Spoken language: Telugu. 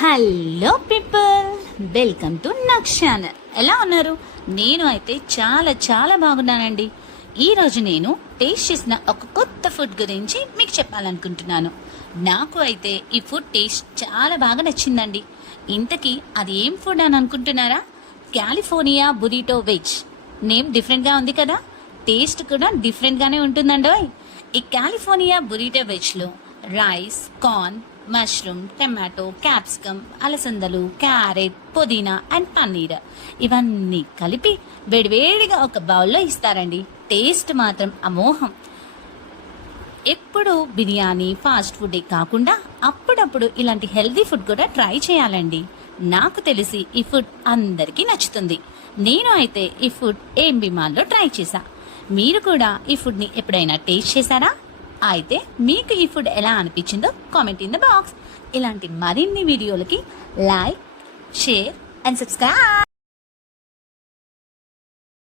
Hello people, welcome to Naksha channel. ఎలా ఉన్నారు? నేను అయితే చాలా చాలా బాగున్నానండి. ఈరోజు నేను టేస్ట్ చేసిన ఒక కొత్త ఫుడ్ గురించి మీకు చెప్పాలనుకుంటున్నాను. నాకు అయితే ఈ ఫుడ్ టేస్ట్ చాలా బాగా నచ్చిందండి. ఇంతకీ అది ఏం ఫుడ్ అని అనుకుంటున్నారా? California burrito veg. నేమ్ డిఫరెంట్గా ఉంది కదా, టేస్ట్ కూడా డిఫరెంట్గానే ఉంటుందండి. ఈ కాలిఫోర్నియా బురిటో వెజ్లో rice, corn, mushroom, tomato, capsicum, అలసందలు, క్యారెట్, పుదీనా అండ్ పన్నీర్ ఇవన్నీ కలిపి వేడివేడిగా ఒక బౌల్లో ఇస్తారండి. టేస్ట్ మాత్రం అమోఘం. ఎప్పుడు బిర్యానీ, ఫాస్ట్ ఫుడే కాకుండా అప్పుడప్పుడు ఇలాంటి హెల్తీ ఫుడ్ కూడా ట్రై చేయాలండి. నాకు తెలిసి ఈ ఫుడ్ అందరికీ నచ్చుతుంది. నేను అయితే ఈ ఫుడ్ ఏంబి మాల్లో ట్రై చేశా. మీరు కూడా ఈ ఫుడ్ని ఎప్పుడైనా టేస్ట్ చేశారా? అయితే మీకు ఈ ఫుడ్ ఎలా అనిపించిందో కామెంట్ ఇన్ ద బాక్స్. ఇలాంటి మరిన్ని వీడియోలకి లైక్, షేర్ అండ్ సబ్స్క్రైబ్.